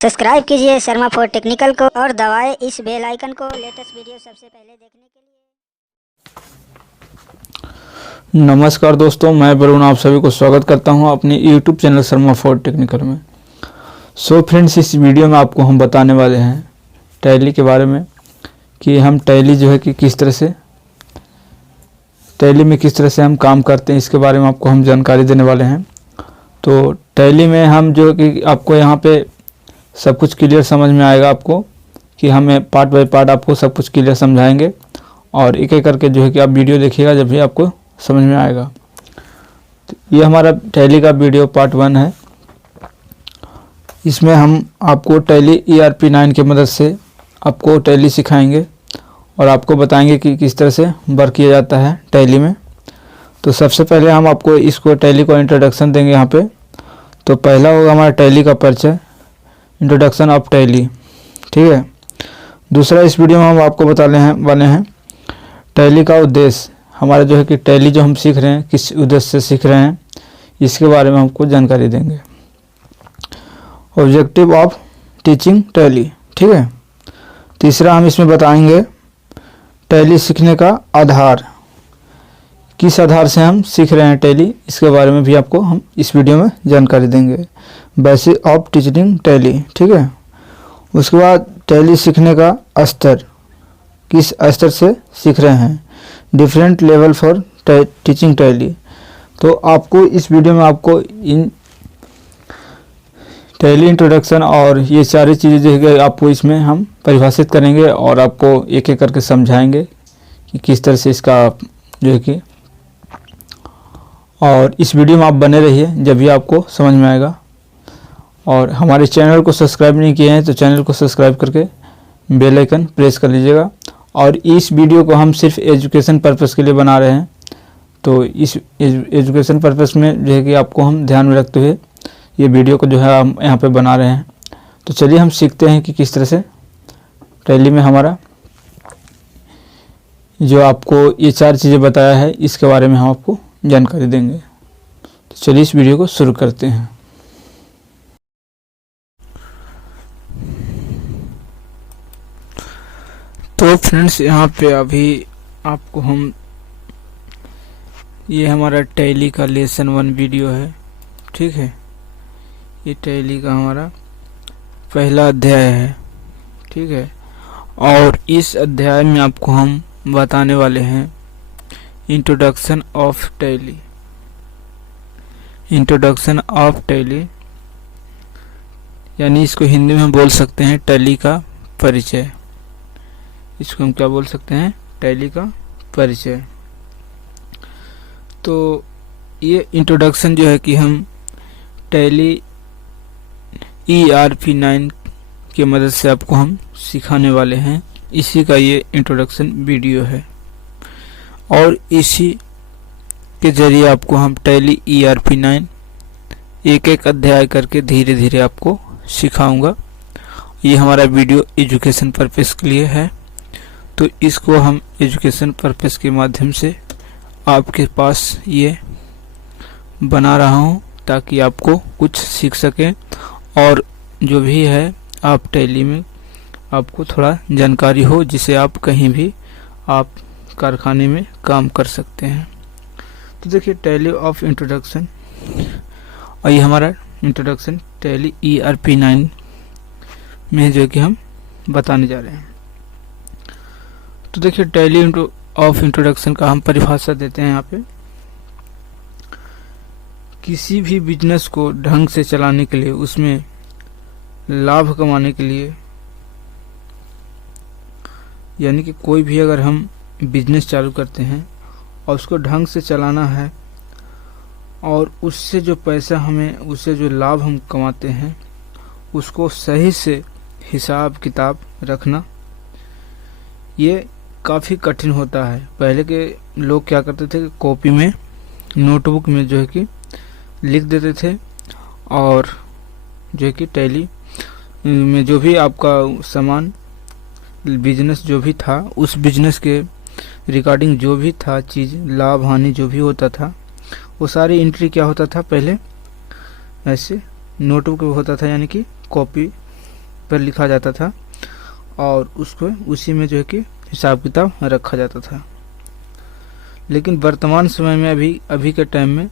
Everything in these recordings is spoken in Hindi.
सब्सक्राइब कीजिए शर्मा फॉर टेक्निकल को और दबाएं इस बेल आइकन को लेटेस्ट वीडियो सबसे पहले देखने के लिए। नमस्कार दोस्तों, मैं वरुण आप सभी को स्वागत करता हूं अपने YouTube channel Sharma for technical में। सो फ्रेंड्स, इस वीडियो में आपको हम बताने वाले हैं टैली के बारे में कि हम टैली जो है कि किस तरह से टैली में किस तरह से हम काम करते हैं, इसके बारे में आपको हम जानकारी देने वाले हैं। तो टैली में हम जो कि आपको यहाँ पे सब कुछ क्लियर समझ में आएगा आपको कि हमें पार्ट बाय पार्ट आपको सब कुछ क्लियर समझाएंगे और एक एक करके जो है कि आप वीडियो देखिएगा जब भी आपको समझ में आएगा। तो ये हमारा टैली का वीडियो पार्ट 1 है। इसमें हम आपको टैली ERP9 की मदद से आपको टैली सिखाएंगे और आपको बताएंगे कि किस तरह से वर्क किया जाता है टैली में। तो सबसे पहले हम आपको इसको टैली को इंट्रोडक्शन देंगे यहाँ पे। तो पहला होगा हमारा टैली का परिचय, इंट्रोडक्शन ऑफ टैली, ठीक है। दूसरा, इस वीडियो में हम आपको बताने वाले हैं टैली का उद्देश्य, हमारा जो है कि टैली जो हम सीख रहे हैं किस उद्देश्य से सीख रहे हैं इसके बारे में हमको जानकारी देंगे। ऑब्जेक्टिव ऑफ टीचिंग टैली, ठीक है। तीसरा, हम इसमें बताएंगे टैली सीखने का आधार, किस आधार से हम सीख रहे हैं टैली, इसके बारे में भी आपको हम इस वीडियो में जानकारी देंगे। बेसिक ऑफ टीचिंग टैली, ठीक है। उसके बाद टैली सीखने का स्तर, किस स्तर से सीख रहे हैं, different level for teaching tally. तो आपको इस वीडियो में आपको इन टैली इंट्रोडक्शन और ये सारी चीज़ें जो है आपको इसमें हम परिभाषित करेंगे और आपको एक एक करके समझाएंगे कि किस तरह से इसका जो है कि, और इस वीडियो में आप बने रहिए जब भी आपको समझ में आएगा। और हमारे चैनल को सब्सक्राइब नहीं किए हैं तो चैनल को सब्सक्राइब करके बेल आइकन प्रेस कर लीजिएगा। और इस वीडियो को हम सिर्फ एजुकेशन पर्पस के लिए बना रहे हैं, तो इस एजुकेशन पर्पस में जो है कि आपको हम ध्यान में रखते हुए ये वीडियो को जो है हम यहाँ पे बना रहे हैं। तो चलिए हम सीखते हैं कि किस तरह से टैली में हमारा जो आपको ये 4 चीज़ें बताया है इसके बारे में हम आपको जानकारी देंगे। तो चलिए इस वीडियो को शुरू करते हैं। तो फ्रेंड्स, यहाँ पे अभी आपको हम ये हमारा टैली का लेसन 1 वीडियो है, ठीक है। ये टैली का हमारा पहला अध्याय है, ठीक है। और इस अध्याय में आपको हम बताने वाले हैं introduction of tally. Introduction of tally यानी इसको हिंदी में बोल सकते हैं टैली का परिचय। इसको हम क्या बोल सकते हैं, टैली का परिचय। तो ये इंट्रोडक्शन जो है कि हम टैली ERP9 की मदद से आपको हम सिखाने वाले हैं, इसी का ये इंट्रोडक्शन वीडियो है। और इसी के जरिए आपको हम टैली ERP9 एक एक अध्याय करके धीरे धीरे आपको सिखाऊंगा। ये हमारा वीडियो एजुकेशन पर्पस के लिए है, तो इसको हम एजुकेशन पर्पस के माध्यम से आपके पास ये बना रहा हूँ ताकि आपको कुछ सीख सकें और जो भी है आप टैली में आपको थोड़ा जानकारी हो, जिसे आप कहीं भी आप कारखाने में काम कर सकते हैं। तो देखिए टैली ऑफ इंट्रोडक्शन, और ये हमारा इंट्रोडक्शन टैली ERP9 में जो कि हम बताने जा रहे हैं। तो देखिए टैली ऑफ इंट्रोडक्शन का हम परिभाषा देते हैं यहाँ पे। किसी भी बिजनेस को ढंग से चलाने के लिए, उसमें लाभ कमाने के लिए, यानी कि कोई भी अगर हम बिजनेस चालू करते हैं और उसको ढंग से चलाना है और उससे जो पैसा हमें, उससे जो लाभ हम कमाते हैं उसको सही से हिसाब किताब रखना, ये काफ़ी कठिन होता है। पहले के लोग क्या करते थे कि कॉपी में, नोटबुक में जो है कि लिख देते थे और जो है कि टैली में जो भी आपका सामान, बिजनेस जो भी था, उस बिजनेस के रिगार्डिंग जो भी था चीज़, लाभ हानि जो भी होता था, वो सारी एंट्री क्या होता था, पहले ऐसे नोटबुक में होता था, यानी कि कॉपी पर लिखा जाता था और उसको उसी में जो है कि हिसाब किताब रखा जाता था। लेकिन वर्तमान समय में अभी के टाइम में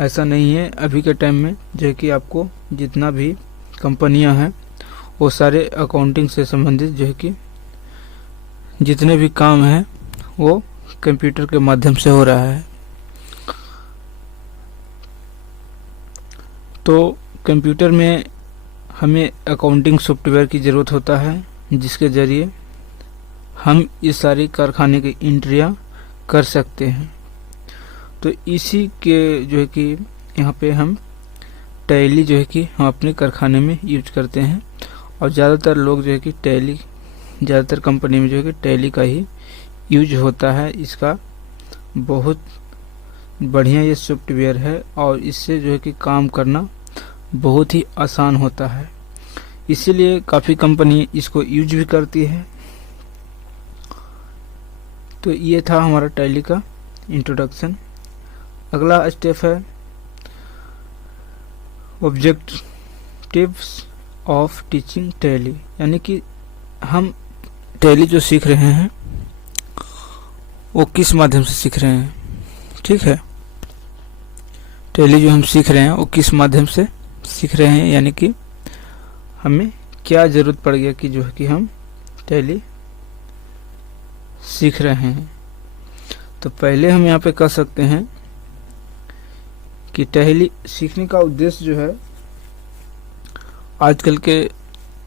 ऐसा नहीं है। अभी के टाइम में जो है कि आपको जितना भी कंपनियां हैं वो सारे अकाउंटिंग से संबंधित जो है कि जितने भी काम हैं वो कंप्यूटर के माध्यम से हो रहा है। तो कंप्यूटर में हमें अकाउंटिंग सॉफ्टवेयर की ज़रूरत होता है, जिसके ज़रिए हम ये सारी कारखाने की एंट्रियाँ कर सकते हैं। तो इसी के जो है कि यहाँ पे हम टैली जो है कि हम अपने कारखाने में यूज करते हैं और ज़्यादातर लोग जो है कि टैली, ज़्यादातर कंपनी में जो है कि टैली का ही यूज होता है। इसका बहुत बढ़िया ये सॉफ्टवेयर है और इससे जो है कि काम करना बहुत ही आसान होता है, इसीलिए काफ़ी कंपनी इसको यूज भी करती है। तो ये था हमारा टैली का इंट्रोडक्शन। अगला स्टेप है ऑब्जेक्टिव्स ऑफ टीचिंग टैली, यानी कि हम टैली जो सीख रहे हैं वो किस माध्यम से सीख रहे हैं। ठीक है, टैली जो हम सीख रहे हैं वो किस माध्यम से सीख रहे हैं, यानी कि हमें क्या ज़रूरत पड़ गया कि जो है कि हम टैली सीख रहे हैं। तो पहले हम यहाँ पे कह सकते हैं कि टैली सीखने का उद्देश्य जो है, आजकल के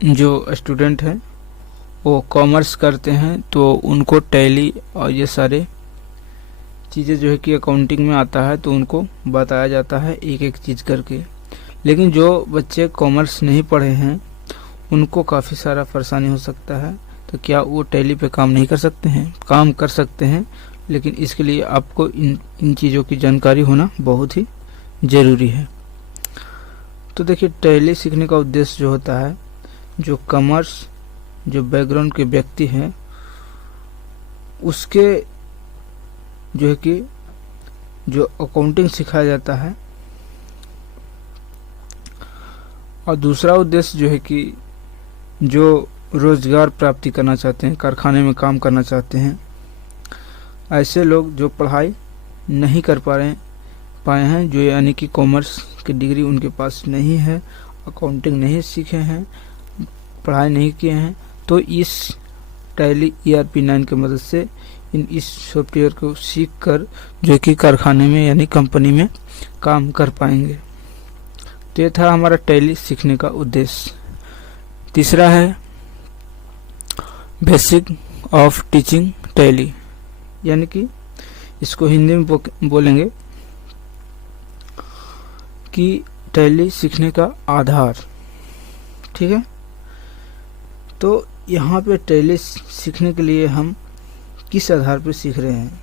जो स्टूडेंट हैं वो कॉमर्स करते हैं तो उनको टैली और ये सारे चीज़ें जो है कि अकाउंटिंग में आता है तो उनको बताया जाता है एक एक चीज़ करके। लेकिन जो बच्चे कॉमर्स नहीं पढ़े हैं उनको काफ़ी सारा परेशानी हो सकता है। तो क्या वो टैली पे काम नहीं कर सकते हैं? काम कर सकते हैं, लेकिन इसके लिए आपको इन चीज़ों की जानकारी होना बहुत ही ज़रूरी है। तो देखिए, टैली सीखने का उद्देश्य जो होता है, जो कॉमर्स जो बैकग्राउंड के व्यक्ति हैं उसके जो है कि जो अकाउंटिंग सिखाया जाता है, और दूसरा उद्देश्य जो है कि जो रोज़गार प्राप्ति करना चाहते हैं, कारखाने में काम करना चाहते हैं, ऐसे लोग जो पढ़ाई नहीं कर पाए हैं, जो यानी कि कॉमर्स की डिग्री उनके पास नहीं है, अकाउंटिंग नहीं सीखे हैं, पढ़ाई नहीं किए हैं, तो इस टैली ERP 9 की मदद से इस सॉफ्टवेयर को सीख कर जो कि कारखाने में यानी कंपनी में काम कर पाएंगे। तो ये था हमारा टैली सीखने का उद्देश्य। तीसरा है बेसिक ऑफ टीचिंग टैली, यानी कि इसको हिंदी में बोलेंगे कि टैली सीखने का आधार। ठीक है, तो यहाँ पे टैली सीखने के लिए हम किस आधार पर सीख रहे हैं?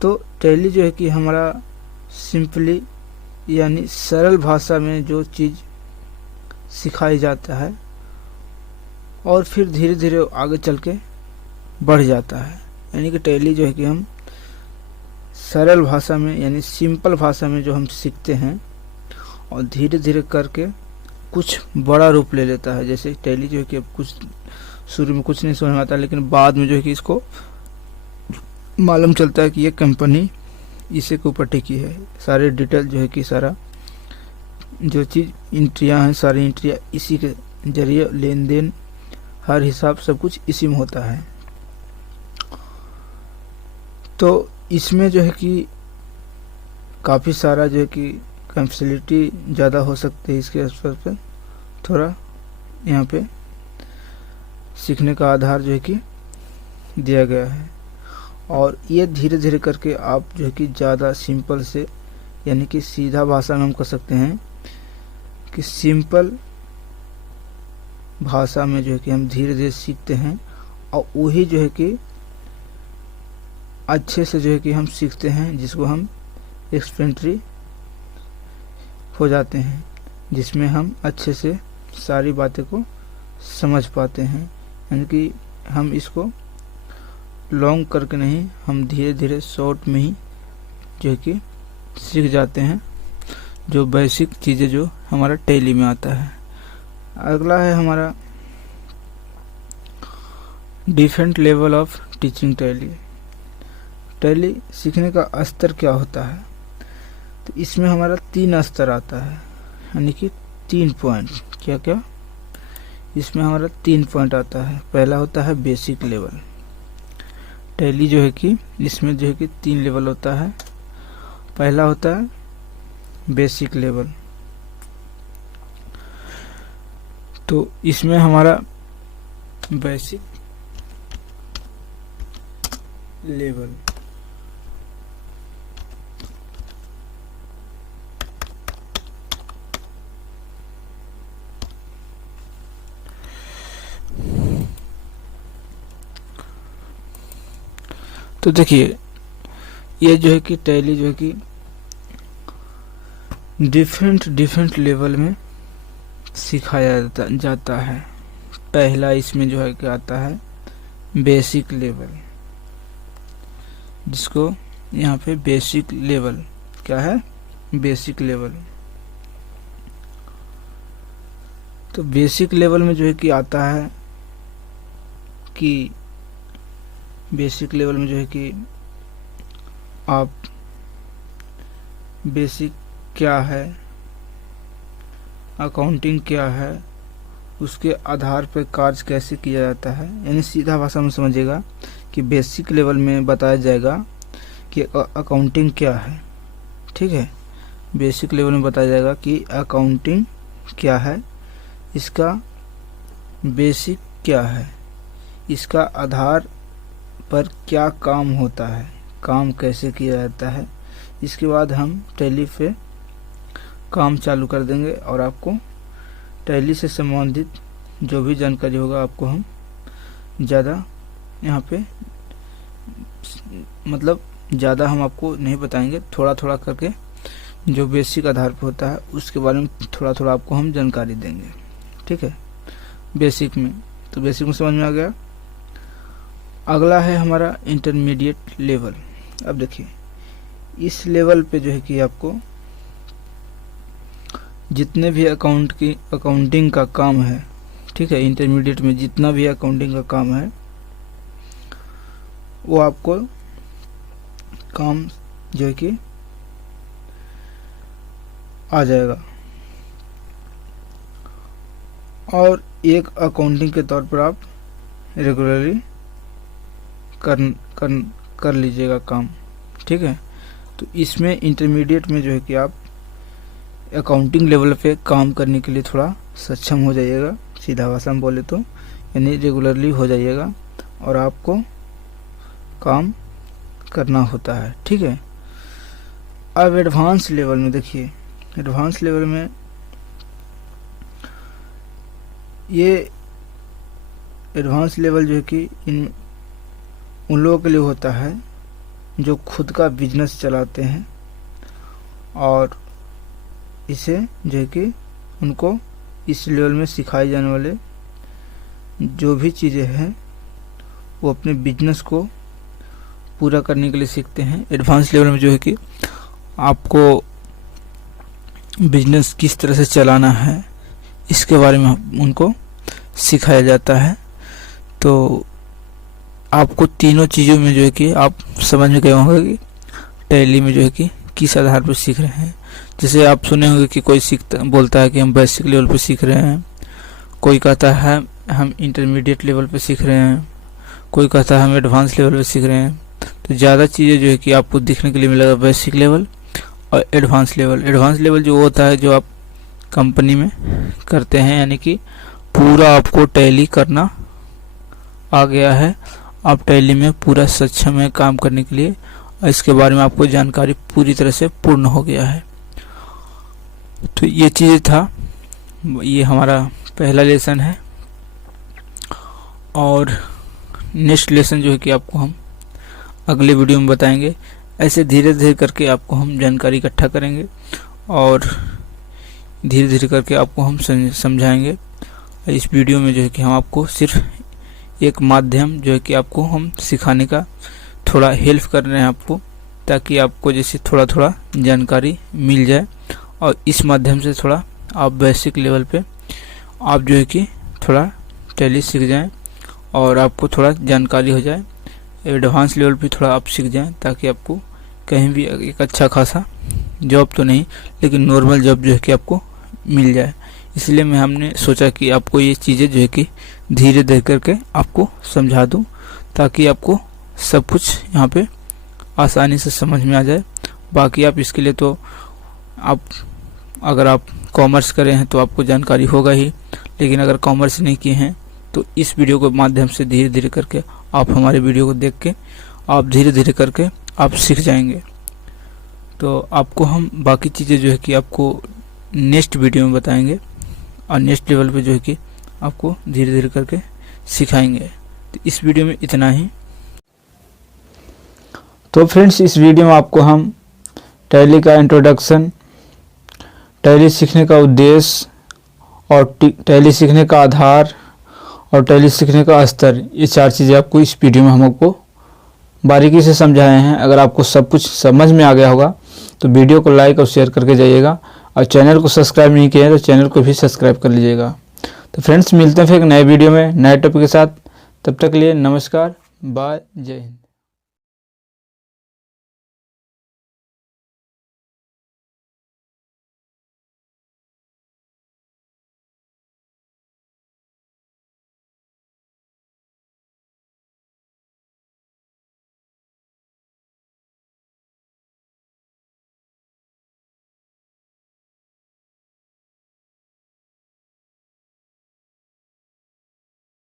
तो टैली जो है कि हमारा सिंपली यानी सरल भाषा में जो चीज़ सिखाई जाता है और फिर धीरे धीरे आगे चल के बढ़ जाता है, यानी कि टैली जो है कि हम सरल भाषा में यानी सिंपल भाषा में जो हम सीखते हैं और धीरे धीरे करके कुछ बड़ा रूप ले लेता है। जैसे टैली जो है कि अब कुछ शुरू में कुछ नहीं समझ में आता, लेकिन बाद में जो है कि इसको मालूम चलता है कि ये कंपनी इसी के ऊपर टिकी है। सारे डिटेल जो है कि सारा जो चीज़ एंट्रियाँ हैं, सारी एंट्रियाँ इसी के जरिए, लेन देन हर हिसाब सब कुछ इसी में होता है। तो इसमें जो है कि काफ़ी सारा जो है कि फैसिलिटी ज़्यादा हो सकती है। इसके स्तर पर थोड़ा यहाँ पे सीखने का आधार जो है कि दिया गया है, और ये धीरे धीरे करके आप जो है कि ज़्यादा सिंपल से यानी कि सीधा भाषा में हम कह सकते हैं कि सिंपल भाषा में जो है कि हम धीरे धीरे सीखते हैं, और वही जो है कि अच्छे से जो है कि हम सीखते हैं, जिसको हम एक्सपेंट्री हो जाते हैं, जिसमें हम अच्छे से सारी बातें को समझ पाते हैं। यानी कि हम इसको लॉन्ग करके नहीं, हम धीरे धीरे शॉर्ट में ही जो है कि सीख जाते हैं, जो बेसिक चीज़ें जो हमारा टैली में आता है। अगला है हमारा different level of teaching tally. Tally सीखने का स्तर क्या होता है, तो इसमें हमारा 3 स्तर आता है, यानी कि 3 पॉइंट। क्या क्या इसमें हमारा 3 पॉइंट आता है। पहला होता है बेसिक लेवल। टैली जो है कि इसमें जो है कि 3 लेवल होता है। पहला होता है बेसिक लेवल, तो इसमें हमारा बेसिक लेवल तो देखिए ये जो है कि टैली जो है कि डिफरेंट लेवल में सिखाया जाता है। पहला इसमें जो है कि आता है बेसिक लेवल, जिसको यहाँ पे बेसिक लेवल क्या है, बेसिक लेवल। तो बेसिक लेवल में जो है कि आता है कि बेसिक लेवल में जो है कि आप बेसिक क्या है, अकाउंटिंग क्या है, उसके आधार पर कार्य कैसे किया जाता है। यानी सीधा भाषा में समझिएगा कि बेसिक लेवल में बताया जाएगा कि अकाउंटिंग क्या है। ठीक है, बेसिक लेवल में बताया जाएगा कि अकाउंटिंग क्या है, इसका बेसिक क्या है, इसका आधार पर क्या काम होता है, काम कैसे किया जाता है। इसके बाद हम टैली पे काम चालू कर देंगे और आपको टैली से संबंधित जो भी जानकारी होगा आपको हम ज़्यादा यहाँ पे मतलब ज़्यादा हम आपको नहीं बताएंगे, थोड़ा थोड़ा करके जो बेसिक आधार पर होता है उसके बारे में थोड़ा थोड़ा आपको हम जानकारी देंगे। ठीक है, बेसिक में तो बेसिक में समझ में आ गया। अगला है हमारा इंटरमीडिएट लेवल। अब देखिए इस लेवल पे जो है कि आपको जितने भी अकाउंटिंग का काम है, ठीक है, इंटरमीडिएट में जितना भी अकाउंटिंग का काम है वो आपको काम जो है कि आ जाएगा और एक अकाउंटिंग के तौर पर आप रेगुलरली कर लीजिएगा काम। ठीक है, तो इसमें इंटरमीडिएट में जो है कि आप अकाउंटिंग लेवल पे काम करने के लिए थोड़ा सक्षम हो जाइएगा, सीधा भाषा में बोले तो, यानी रेगुलरली हो जाइएगा और आपको काम करना होता है। ठीक है, अब एडवांस लेवल में देखिए, एडवांस लेवल में ये एडवांस लेवल जो है कि उन लोगों के लिए होता है जो खुद का बिजनेस चलाते हैं और इसे जो है कि उनको इस लेवल में सिखाए जाने वाले जो भी चीज़ें हैं वो अपने बिजनेस को पूरा करने के लिए सीखते हैं। एडवांस लेवल में जो है कि आपको बिजनेस किस तरह से चलाना है इसके बारे में उनको सिखाया जाता है। तो आपको तीनों चीज़ों में जो है कि आप समझ में गए होंगे कि टैली में जो है कि किस आधार पर सीख रहे हैं। जैसे आप सुने होंगे कि कोई बोलता है कि हम बेसिक लेवल पे सीख रहे हैं, कोई कहता है हम इंटरमीडिएट लेवल पे सीख रहे हैं, कोई कहता है हम एडवांस लेवल पे सीख रहे हैं। तो ज़्यादा चीज़ें जो है कि आपको दिखने के लिए मिलेगा बेसिक लेवल और एडवांस लेवल। एडवांस लेवल जो होता है जो आप कंपनी में करते हैं, यानी कि पूरा आपको टैली करना आ गया है, आप टैली में पूरा सक्षम है काम करने के लिए और इसके बारे में आपको जानकारी पूरी तरह से पूर्ण हो गया है। तो ये चीज़ था, ये हमारा पहला लेसन है और नेक्स्ट लेसन जो है कि आपको हम अगले वीडियो में बताएंगे। ऐसे धीरे धीरे करके आपको हम जानकारी इकट्ठा करेंगे और धीरे धीरे करके आपको हम समझाएंगे। इस वीडियो में जो है कि हम आपको सिर्फ एक माध्यम जो है कि आपको हम सिखाने का थोड़ा हेल्प कर रहे हैं आपको, ताकि आपको जैसे थोड़ा थोड़ा जानकारी मिल जाए और इस माध्यम से थोड़ा आप बेसिक लेवल पे आप जो है कि थोड़ा टैली सीख जाएं और आपको थोड़ा जानकारी हो जाए, एडवांस लेवल पे थोड़ा आप सीख जाएं, ताकि आपको कहीं भी एक अच्छा खासा जॉब तो नहीं लेकिन नॉर्मल जॉब जो है कि आपको मिल जाए। इसलिए हमने सोचा कि आपको ये चीज़ें जो है कि धीरे धीरे करके आपको समझा दूं, ताकि आपको सब कुछ यहाँ पे आसानी से समझ में आ जाए। बाकी आप इसके लिए तो अगर आप कॉमर्स करें हैं तो आपको जानकारी होगा ही, लेकिन अगर कॉमर्स नहीं किए हैं तो इस वीडियो के माध्यम से धीरे धीरे करके आप हमारे वीडियो को देख के आप धीरे धीरे करके आप सीख जाएंगे। तो आपको हम बाकी चीज़ें जो है कि आपको नेक्स्ट वीडियो में बताएंगे और नेक्स्ट लेवल पे जो है कि आपको धीरे धीरे करके सिखाएंगे। तो इस वीडियो में इतना ही। तो फ्रेंड्स, इस वीडियो में आपको हम टैली का इंट्रोडक्शन, टैली सीखने का उद्देश्य और टैली सीखने का आधार और टैली सीखने का स्तर, ये 4 चीज़ें आपको इस वीडियो में हम आपको बारीकी से समझाए हैं। अगर आपको सब कुछ समझ में आ गया होगा तो वीडियो को लाइक और शेयर करके जाइएगा, और चैनल को सब्सक्राइब नहीं किया है तो चैनल को भी सब्सक्राइब कर लीजिएगा। तो फ्रेंड्स, मिलते हैं फिर एक नए वीडियो में नए टॉपिक के साथ। तब तक के लिए नमस्कार, बाय, जय हिंद।